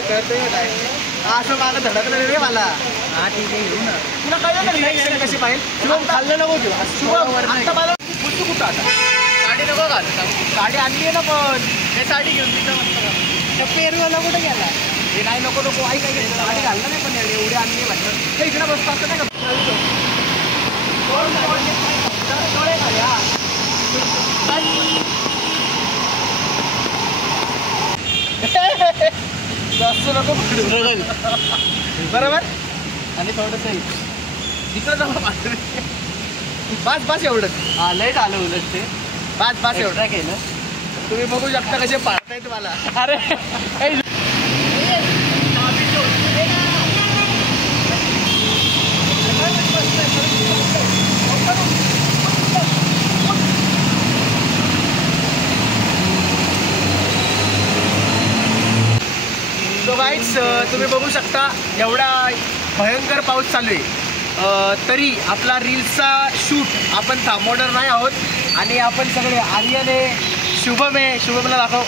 कळतंय काय असं मला धडकलं रे मला. हा ठीक आहे घेऊ ना. तुला कळलं कशी पाहिजे शुभम खाल्लं नको तुला शुभम आता मला बुद्धी कुठं आता साडी नको घाल साडी आणली आहे ना पण हे साडी घेऊन तिथं पेरूला कुठं गेला हे नाही नको नको आई काय घेतलं साडी घाललं नाही पण एवढी आणली म्हटलं इकडे बसतो असं नाही का जास्त नको बरोबर आणि थोडंसं तिकडं जाऊ बास बास एवढंच हा लय झालं उलट ते बास बास एवढं केलं तुम्ही बघू शकता कसे पाडताय तुम्हाला अरे सो गाईज तुम्ही बघू शकता एवढा भयंकर पाऊस चालू आहे तरी आपला रील्सचा शूट आपण थांबवणार नाही आहोत आणि आपण सगळे आर्यन आहे शुभम आहे शुभमला दाखव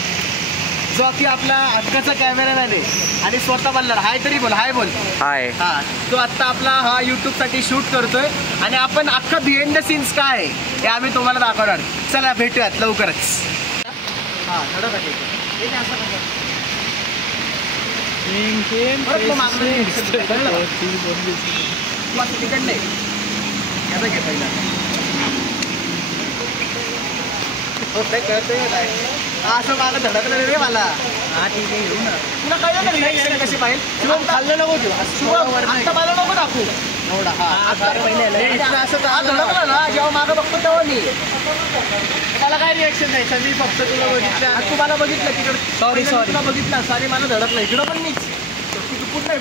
जो की आपला हक्काचा कॅमेरामॅन आहे आणि स्वतः बोलणार हाय तरी बोल हाय बोल हाय हां तो आत्ता आपला हा यूट्यूबसाठी शूट करतोय आणि आपण अख्खा बिहाइंड द सीन्स काय आहे हे आम्ही तुम्हाला दाखवणार. चला भेटूयात लवकरच. हां कळतंय काय असं मला धडकलं रे मला. हा ठीक आहे घेऊ ना. तुला कळलं कशी पाहिजे शुभम खाल्लं नको तुला शुभम आता मला नको दाखवू एवढा हा धडकलं ना जेव्हा मागं बघतो तेव्हा मी मला काय रिॲक्शन द्यायचं मी फक्त तुला बघितलं तुम्हाला बघितलं तिकडं सॉरी तुला बघितलं सॉरी मला धडकलं इकडं पण मीच पुढे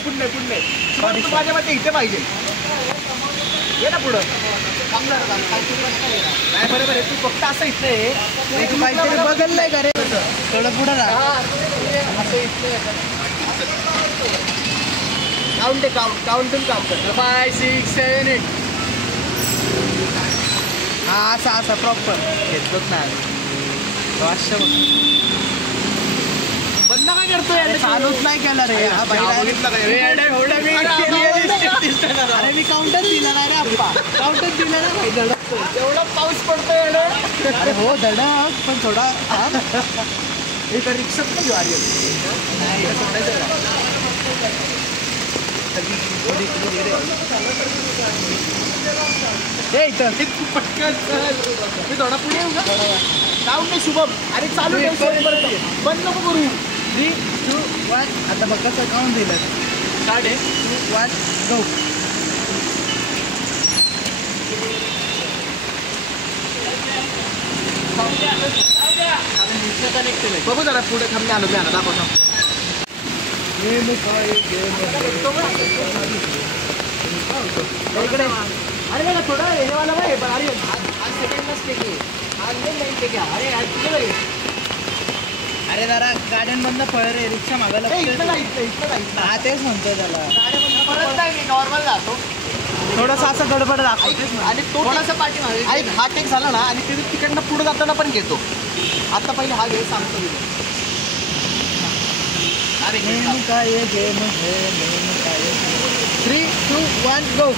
तू माझ्या मते इथे पाहिजे ये ना पुढं नाही बरोबर आहे तू फक्त असं इथे काहीतरी बघल नाही का रे थोडं पुढं काउंटून काम कर 5 6 7 8 हा असा प्रॉपर घेतलोच ना बंद काय करतोय चालूच नाही केला रे अरे मी काउंटर दिला नाही रे आप्पा काउंटर दिला ना भाई धडक एवढा पाऊस पडतोय अरे हो धडक पण थोडा एक रिक्षात नाही ज्वारी पटकन मी थोडा पुढे येऊ का जाऊन नाही शुभम अरे चालू बंद नको करू 3 2 1 आता बघ कसं काउंट दिलं 3 2 1 गो बघू जरा पुढे थांबले आलो मी आता दाखवतो इकडे अरे बघा थोडा येवाला बाय अरे आज सेकंड नसते की आज नाही घ्या अरे आज तुझं अरे जरा गाड्यांमधनं पळ रे रिक्षा मागायला हा तेच म्हणतोय त्याला नॉर्मल जातो थोडासा असं गडबड दाखवतो आणि तो थोडासा पाठी हा टेक झाला ना आणि तिथे तिकडनं पुढे जाताना पण घेतो आता पहिले हा घे सांगतो अरे काय गेम 3 2 1 गो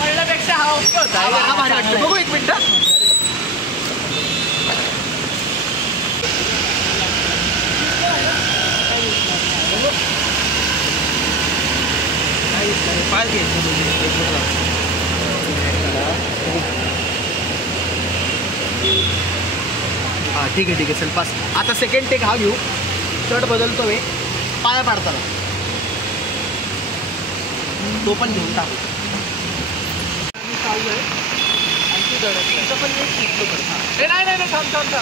पडल्यापेक्षा हा ओके होता हा भारी वाटतं बघू एक मिनिट हां ठीक आहे चल पास आता सेकंड टेक हा घेऊ शर्ट बदलतो मी पाया पाडताना तो पण घेऊन टाकू चालू आहे आणखी तिथं पण एक शिकतो पण नाही थांब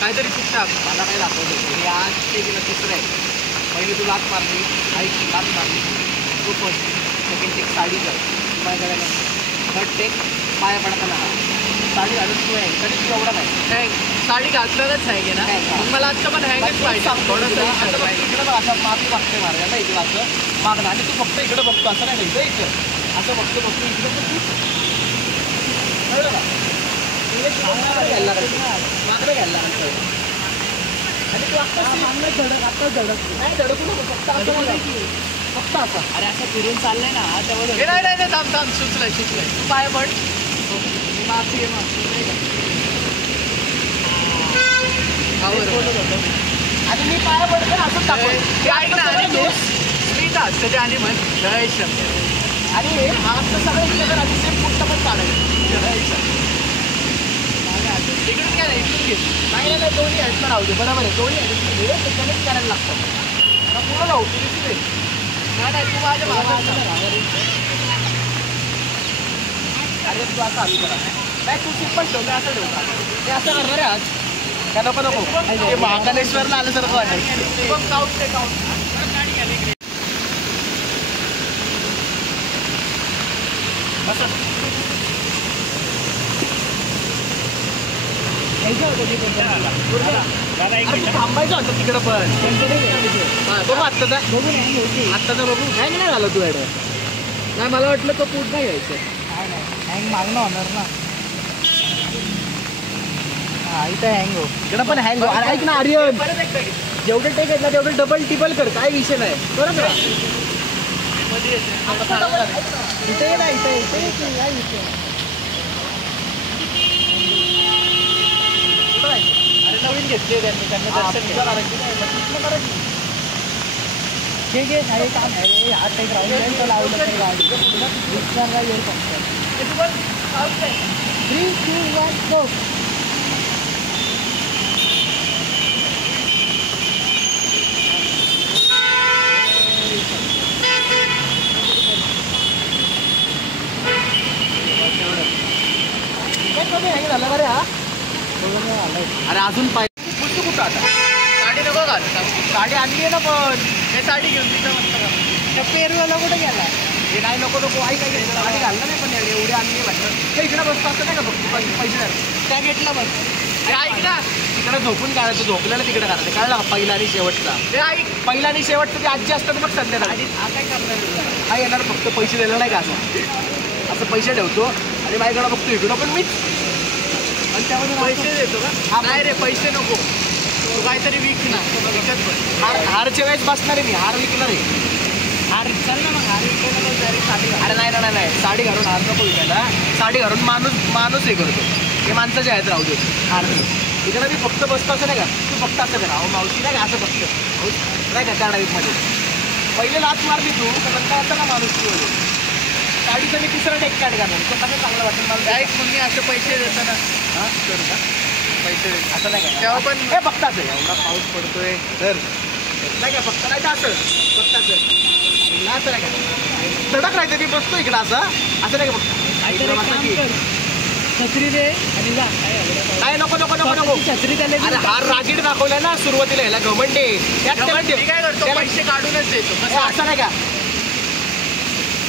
काहीतरी शिकता मला काय दाखवलं हे आज ते गेलं तिसरं आहे पहिले तू लात मारली, लात मारली, तू फर्स्ट सेकंड टेक साडी कर, पाय करायला थर्ड टेक पाया पडताना साडी घालून तू आहे तरी तू एवढा नाही साडी घातल्यावरच हँग आहे ना. मला आत्ता पण हँगच पाहिजे थोडंसं. इकडे बघ असं मागे मागते मारायला इकडं असं मागणं आणि तू फक्त इकडे बघतो असं नाही इकडं इकडं असं बघतो इकडे तर तू कळलं का घ्यायला मागणं घ्यायला लागतं आणि तू आता धडक नाही धडकू नको फक्त असं फक्त असं. अरे असं फिरून चाललंय ना त्यावर नाही थांब सुचलंय पाय पड माफी आहे आणि मी पाया पडते असं टाकून स्मित त्याच्या आणि म्हण जय शंकर आणि आता सगळं इकडे आधी ते पुढचं पण काढायचं इकडून घ्या इकडून घे. नाही दोन्ही आहेत ना राहू दे बरोबर आहे दोन्ही आहेत ते कनेक्ट करायला लागतं पुढं जाऊ तुझी नाही तू माझ्या अरे तू असं असं करा नाही तू सिम्पल ठेव मी असं ठेवू का ते असं करणार आहे आज त्या नको ते महाकालेश्वरला आल्यासारखं वाटतं. थांबायचं होतं तिकडं पण बघू आत्ताचा बघू हँग नाही झालं तू ॲडर नाही मला वाटलं तो पूर्ण नाही घ्यायचं हँग मागणं होणार ना हा इथं हँग हो इकडं पण हँग हो. अरे ऐक ना आर्यन जेवढे टेक आहेत ना तेवढे डबल टिबल कर काय विषय नाही बरोबर इथे ना इथे काय विषय अरे नवीन घेतली त्यांना दर्शन करायची ठीक आहे हे काम आहे हात काही राहून लावलं तर गाडी विचारला येईल फक्त 3, 2, 1 गो. झालं बरे हा अरे अजून पाहिजे पुढचं कुठं आता साडी नको घाल साडी आणली आहे ना पण हे साडी घेऊन तिथं मस्त त्या पेरवाला कुठे गेला हे नाही नको नको आई काय घेतलं साडी घाललं नाही पण एवढी आणली म्हटलं ते इकडे बसतो असतं नाही का बघ पैसे द्या त्या गेटला बस ऐक ना तिकडे झोपून काढायचं झोपल्याला तिकडे काढायचं कळलं का पहिला आणि शेवटचा ते ऐक पहिला आणि शेवटचं ते आजी असतात मग संध्याकाळी काय करणार काय येणार फक्त पैसे द्यायला नाही का असं पैसे ठेवतो आणि माझ्याकडं बघतो इकडं पण मीच आणि त्यामध्ये पैसे देतो का नाही रे पैसे नको तू काहीतरी विक ना हारच्या वेळेस बसणार आहे मी हार विकणार आहे हार चल ना मग हार विकायला साडी अरे नाही साडी घालून हार नको विकायला साडी घालून माणूस हे करतो हे माणसाच्या आहेत राहू दे हार इकडं मी फक्त बसतो असं नाही का तू फक्त असं करा मावशी नाही का असं फक्त नाही का त्या टाईपमध्ये पहिले लाच मारली तू तर नंतर असं ना माणूस तू साडीचं मी तिसरं टेक काढ करणार तो कसं चांगलं वाटेल मला एक तुम्ही असे पैसे देता ना हां करू का पैसे असं नाही का तेव्हा पण हे फक्त असं एवढा पाऊस पडतोय तर नाही का फक्त नाही तर असं फक्त असं नाही का धडक राहायचं मी बसतो इकडं असं नाही का फक्त छत्री दे आणि जा काय नको छत्री त्याला अरे हार रागीड दाखवलाय ना सुरुवातीला ह्याला घमंडे काय करतो पैसे काढूनच देतो असं नाही का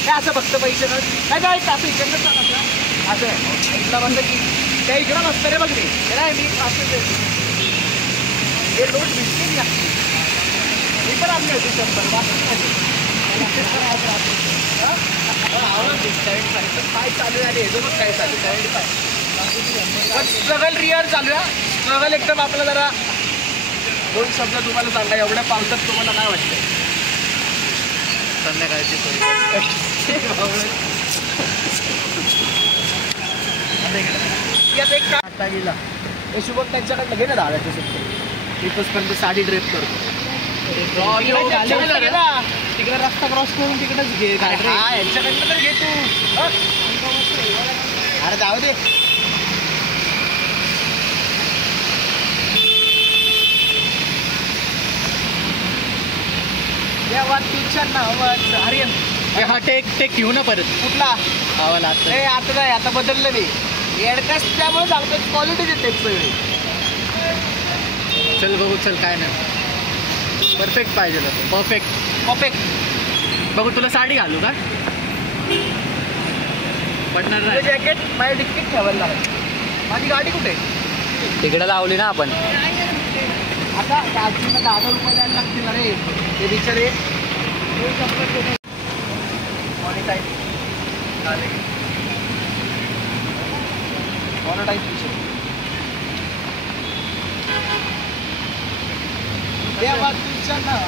काय असं फक्त पैसे नाही काय असं इकडनं असं इकडं बसलं की त्या इकडं बसतं रे बघ नाही मी असं हे रोड भेटते मी पण आणली होती 100 काय चालू आहे हे मग काय चालू आहे स्ट्रगल रिअल चालू आहे स्ट्रगल एकदम आपलं जरा 2 शब्द तुम्हाला सांगा एवढ्या पावसात तुम्हाला काय वाटतं संध्याकाळची यात एक आता गेला हे शुभम त्यांच्याकडे घे ना दादाच्या सुट्टी इथंचपर्यंत साडी ड्रेप करतो तिकडे रस्ता क्रॉस करून तिकडेच घे यांच्याकडनं तर घे तू अरे जाऊ दे देवा तुझ्या नावाचं आर्यन हा टेक घेऊ ना परत कुठला आवाला आता नाही आता बदललं मी एडकास्ट त्यामुळे सांगतो क्वालिटीचे टेक सगळे चल बघू चल काय नाही परफेक्ट पाहिजे होतं. परफेक्ट. परफेक्ट. बघू तुला साडी घालू का? पटणार नाही. जॅकेट माझ्या डिक्कीत ठेवायला लागेल. माझी गाडी कुठे? तिकडे लावली ना आपण. आता त्या आजीला 10,000 रुपये द्यायला लागतील. अरे ते बिचारे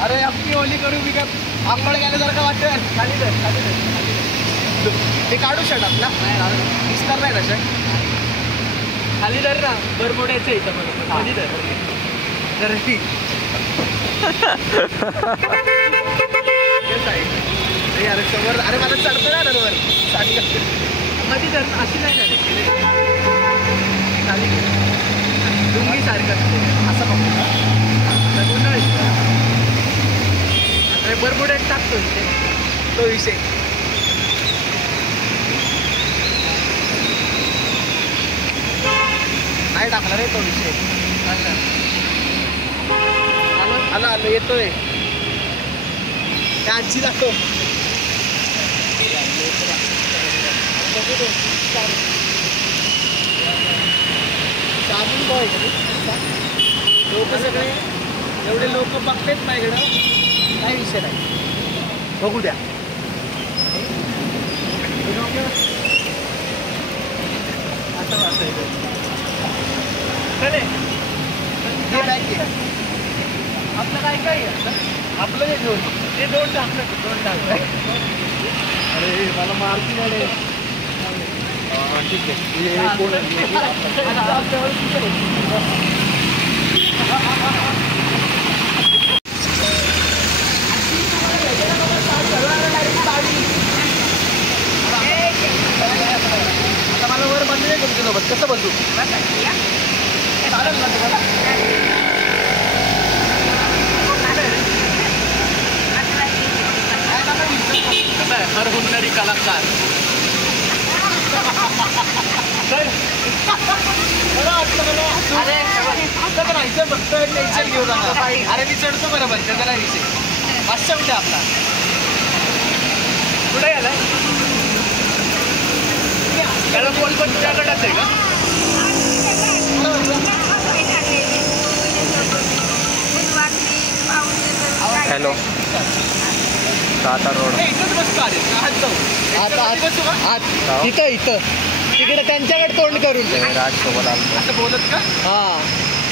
अरे आपली ओली करू मी काय आंघोळ गेल्यासारखं वाटतं. खाली धर, खाली धर, खाली धर. ते काढू शर्ट आपला दिसणार नाही ना शर्ट. खाली धर ना. बरमोड्याचं इथं मला खाली धर. तर ठीक. अरे समोर अरे मला चढतो ना वर साडी मध्ये धर. अशी नाही ना रे. खाली डुंगी सारखं असं बघतो. अरे बरमोड्यात टाकतो तो विषय. नाही टाकला रे तो विषय. आलो आलो येतोय. त्या आजी दाखव. साबून बॉय लोक सगळे एवढे लोक बघतेच माझ्याकडं. काही विषय नाही. बघू द्या. असं वाटतं. हे बॅग घे. आपलं काय काय आपलं हे घेऊन ते दोन टाकलं. दोन टाकलं. अरे मला मारती नाही. ठीक आहे. कोण आता मला वर बंद नाही करू सोबत. कसं बसू? चालेल ना तुम्हाला? कसं आहे हर हुन्नरी कलाकार. अरे असं तर राहायचं फक्त टेन्शन घेऊ नका. अरे मी चढतो बरोबर त्याचा नाही विषय. 500 मिनिटं आपला. कुठे गेलाय? त्याला बोल पण तुझ्याकडेच आहे का? हॅलो. सातारा रोड. इथंच बसतो. अरे आज जाऊ. आता बसू का? इथं इथं तिकडे त्यांच्याकडे तोंड करून. राजसोबत आलो. असं बोलत का? हा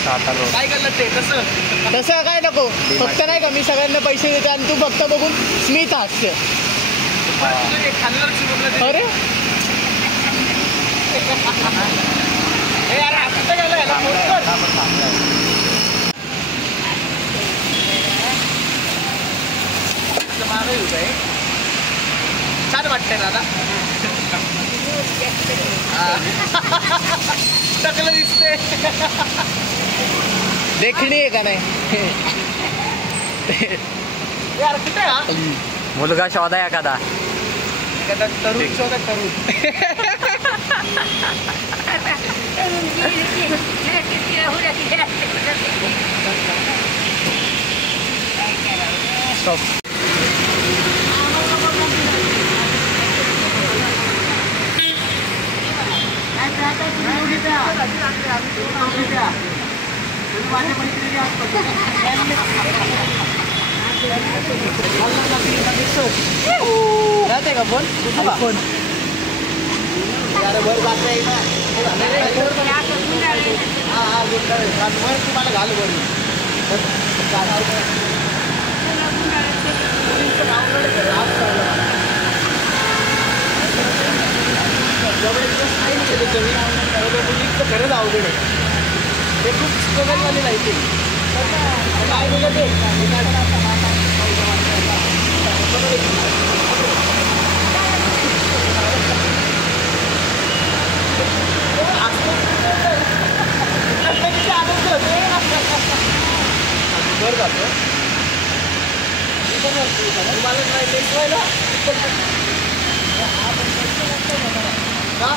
सातारा रोड. काय करलं ते तसं? तसं काय नको. फक्त नाही का मी सगळ्यांना पैसे देते आणि तू फक्त बघून स्मित हास्य. खाल्लं चिमटलं. अरे हे अरे आता गेलं याला फोन कर. मागं येऊ काय? छान वाटतंय दादा. टकलं दिसते. देखणी आहे का नाही? यार कुठे हा? मुलगा शोधा एखादा. तरुण शोधा तरुण. स्टॉप. माझ्या मैत्रिणी राहते का फोन? फोन वर जात नाही ना. हा हा वर तुम्हाला घाल वर. जेवढे दिवस नाही केले तेवढे मुलींचं खरंच अवघड आहे. ते खूप स्ट्रगलवाले राहते. काय बोलत ते आनंद होते. वर जातो तुम्हाला नाही टेकवायला का?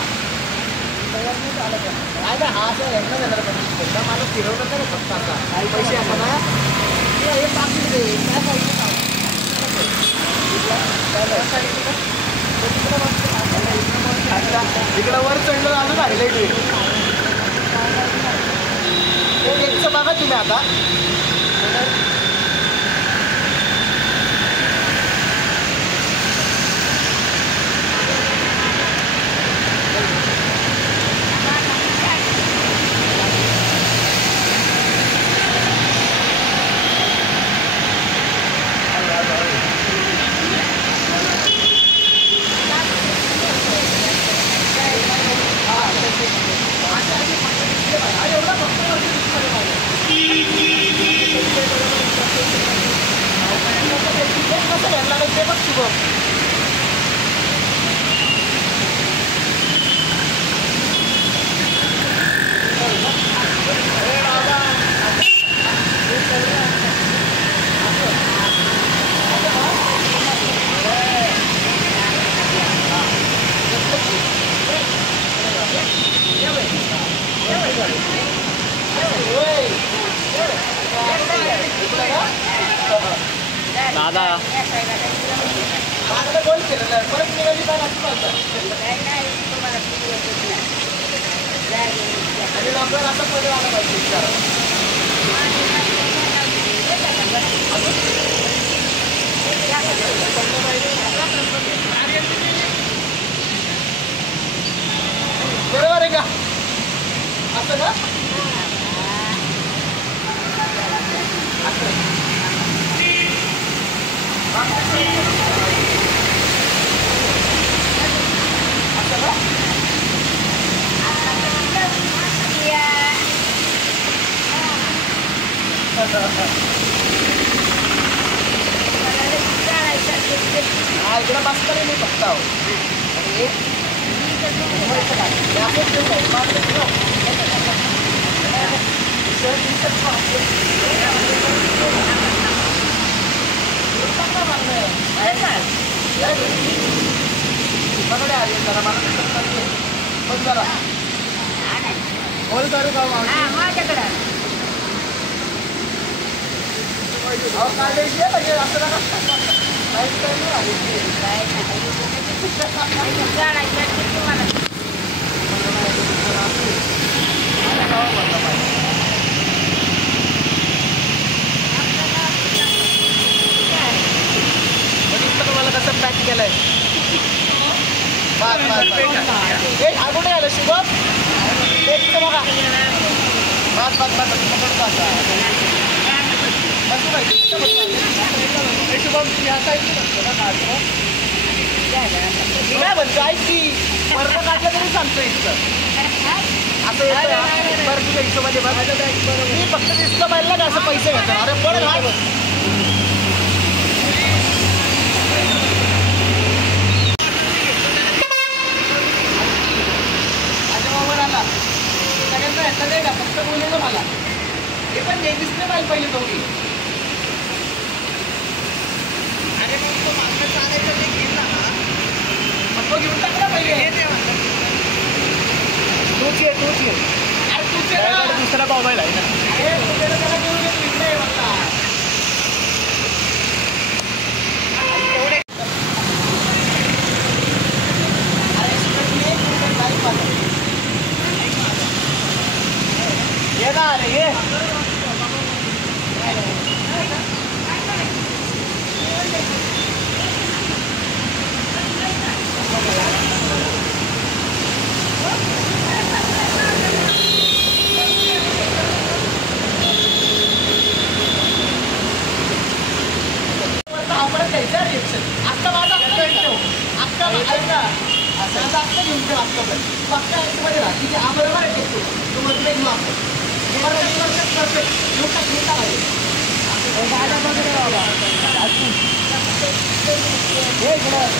नाही ना हा असं यांना देणार मला फिरवलं तर फक्त आता काही पैसे आपण इकडं वर चढलं अजून हायलाईट होईल. एकचं बघा तुम्ही आता. दादा गोल केलेलं आहे. परत निघाली काय नसतं आणि आपल्याला आता मध्ये आलं पाहिजे विचार. बरोबर आहे का? असं का? इकडं बसता नाही फक्त आहो. बोल करू का माझ्याकडे तुम्हाला कसं पॅक केलंय. हा कुठे आलं शुभम एक बघा. बस बस बस शुभम मी काय म्हणतो ऐक की वर्ण काढलं तरी सांगतो इथं असं येतं बरं तुझ्या हिशोबाने मी फक्त दिसलं पाहिलं का असं पैसे घेतो. अरे पण काय सगळ्यांना ह्याचा नाही का फक्त बोललेलं मला हे पण नाही दिसलं पाहिजे पहिले दोघी. अरे मग तो मागं चालायचं ते घेईल ना मग तो घेऊन टाकला पहिले. तूच ये अरे तूच ये दुसरा मोबाईल आहे ना. अरे तुझ्याला त्याला घेऊन विकलंय म्हणता. ये ना अरे ये आपण द्यायचं रिएक्शन आत्ता माझा आत्ता ऐका असं आत्ता घेऊन ठेव आत्ता पण फक्त मध्ये राहा तिथे बरोबर आहे तू म्हटलं घेऊ आपण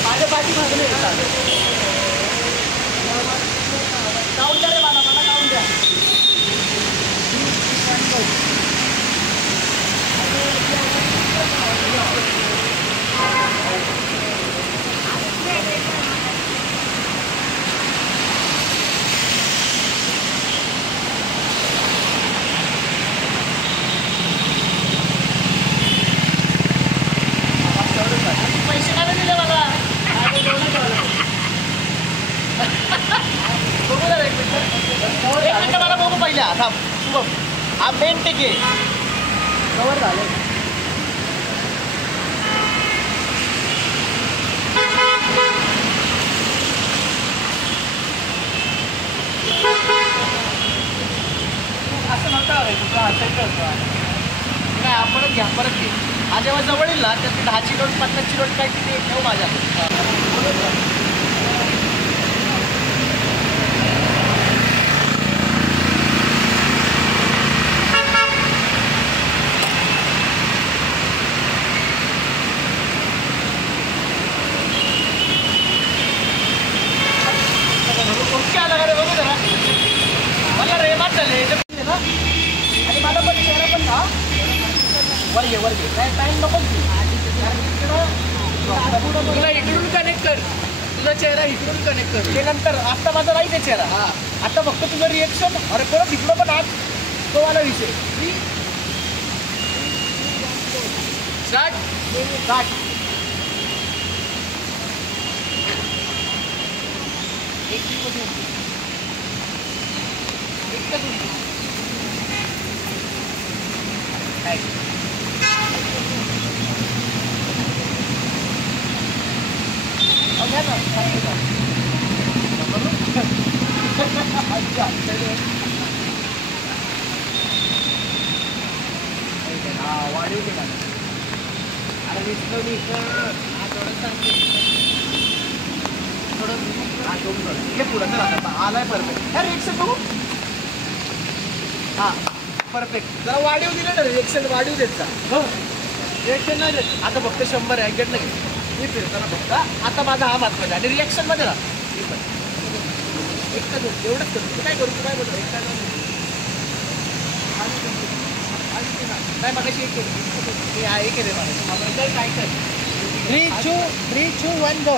माझ्या पाठी मागणी काउंट द्या रे मला काउंट द्या. ओके कवर झालं. असं नव्हतं हवं तुझं हसायचं होतं. काय आपणच घ्या परत घे. हा जेव्हा जवळ येईल ना तर ती 10ची नोट 50ची नोट काय किती ठेव माझ्याकडे. ओके आला का रे बघू जरा. मला रेमात झाले ना आणि मला पण चेहरा पण ना वर घे काय टाईम नको तुला इकडून कनेक्ट कर. तुझा चेहरा इकडून कनेक्ट कर. ते नंतर आता माझा नाही ते चेहरा. हा आता फक्त तुझं रिएक्शन. अरे परत इकडं पण आज तो वाला विषय स्टार्ट. गाठ वाढीव केला. अरे विसरवली हे पुढं चला आता आलाय परफेक्ट. अरे रिएक्शन बघू. हा परफेक्ट. जरा वाढीव दिलं ना रिएक्शन वाढीव देत जा. रिएक्शन नाही देत. आता फक्त 100 आहे गेट नाही. मी फिरताना फक्त आता माझा हा महत्वाचा आणि रिएक्शन मध्ये राहा. एकच एवढंच करू. तू काय करू तू काय बोलतो काय मागाशी एक मी हा एक आहे रे मला काय कर. 3, 2, 1 गो.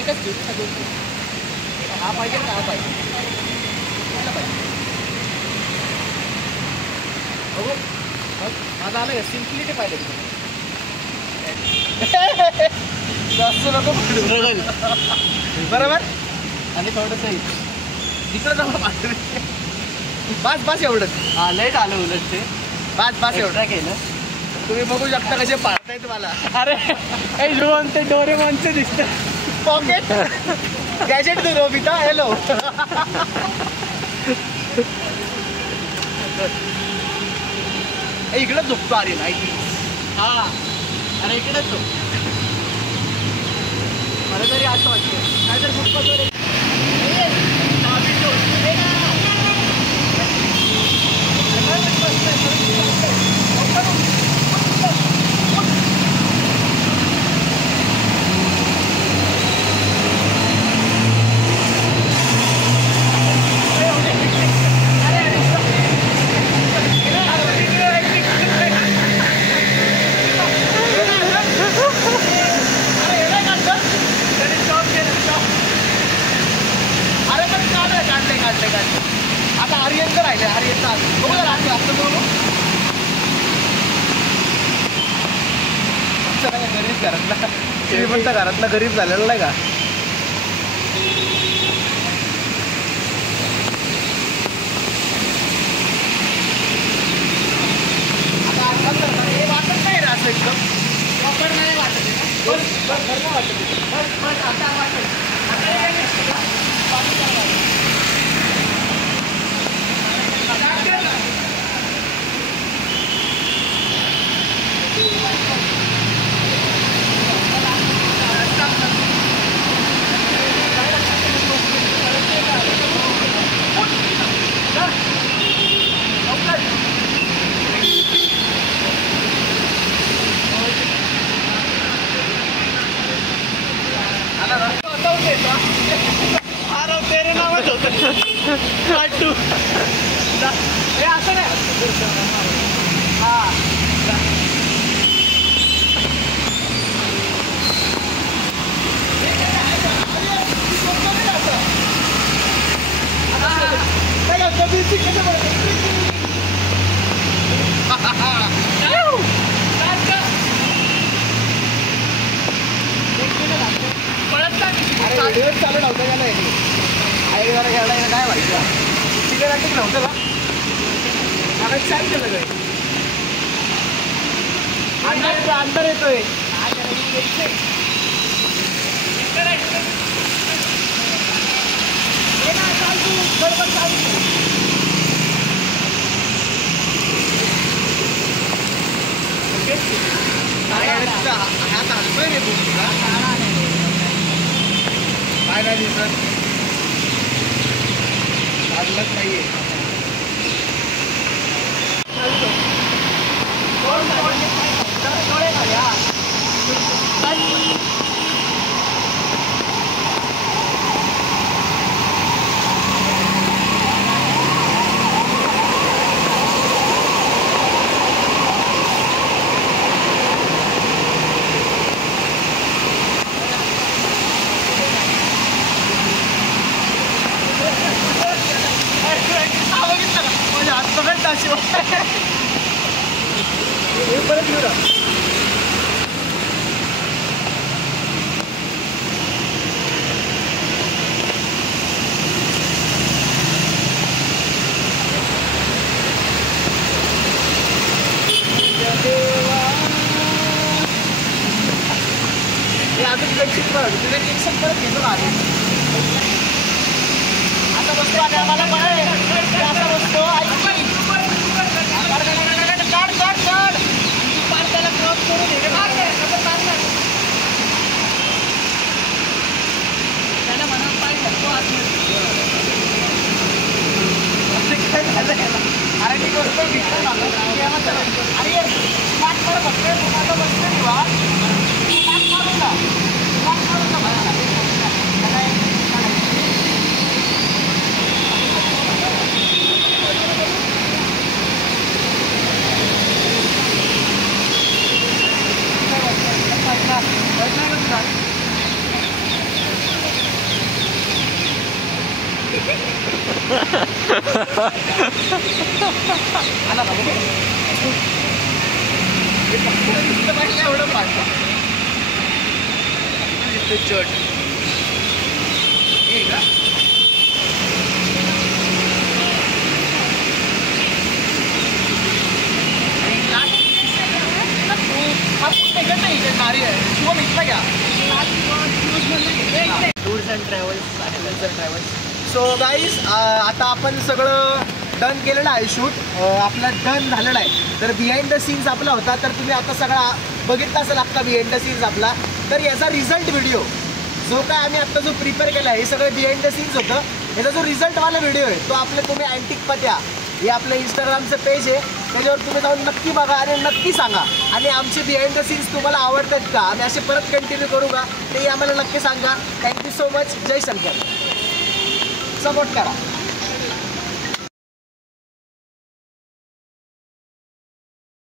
एकच घेऊ का दोन. हा पाहिजे का हा पाहिजे कुठला पाहिजे बघू. माझा आलं का सिम्प्लिटी पाहिजे जास्त नको स्ट्रगल. बरोबर. आणि थोडंसं इकडं जाऊ बास बास एवढंच. हा लेट आलं उलट ते. बास एवढं एवढा केलं. तुम्ही बघू शकता कसे पाळतायत मला. अरे ते डोरेमॉनचं दिसतं. पॉकेट गॅजेट दे रोबिता. हॅलो इकडं झोपतो अरे नाही. हा अरे इकडेच तो. मला तरी असं वाटतं काय तर फुटपाथवर आता आर्यनचं राहिले. आर्यनचा बघू जरा असं बघू. गरीब घरातला श्रीमंत घरातला गरीब झालेला नाही का. आता हे वाटत नाही रे असं एकदम प्रॉपर नाही वाटत आहे ना. बस आता वाटत. तेरे नावच होतं. पार्ट 2. हे असं नाही. हा व्हिडिओ चालू नव्हतं का नाही आई जरा घ्यायला काय व्हायचं सिनेमॅटिक नव्हतं का आता छान केलं काय अंतर येतोय हात हलतोय रे तुमचा काय नाही दिसत लागलंच नाहीये माझ्या हात सगळ्यात ताशी परत घेऊ ना अजून गच्छित तुझे टेन्शन परत घेतो ना आता बसतो आणि आम्हाला बरं असा बसतो काढ काढ काढ पार त्याला क्रॉस करून त्याला म्हणा पाहिजे तो काय झालं अरे ती गोष्ट विकत अरे स्मार्ट कर फक्त आता बसतो किंवा स्मार्ट मारून ना स्मार्ट मारून ना tours and travels so guys आता आपण सगळं डन केलेलं आहे शूट आपला डन झालेला आहे तर बिहाइंड द सीन्स आपला होता तर तुम्ही आता सगळा बघितला असेल आपला बिहाइंड द सीन्स आपला तर याचा रिझल्ट व्हिडिओ जो काय आम्ही आत्ता जो प्रिपेअर केला आहे हे सगळं बिहाइंड द सीन्स होतं याचा जो रिझल्टवाला व्हिडिओ आहे तो आपले तुम्ही अँटिक पत्या हे आपलं इंस्टाग्रामचं पेज आहे त्याच्यावर तुम्ही जाऊन नक्की बघा आणि नक्की सांगा आणि आमचे बिहाइंड द सीन्स तुम्हाला आवडतात का आम्ही असे परत कंटिन्यू करू का तेही आम्हाला नक्की सांगा थँक्यू सो मच जय शंकर सपोर्ट करा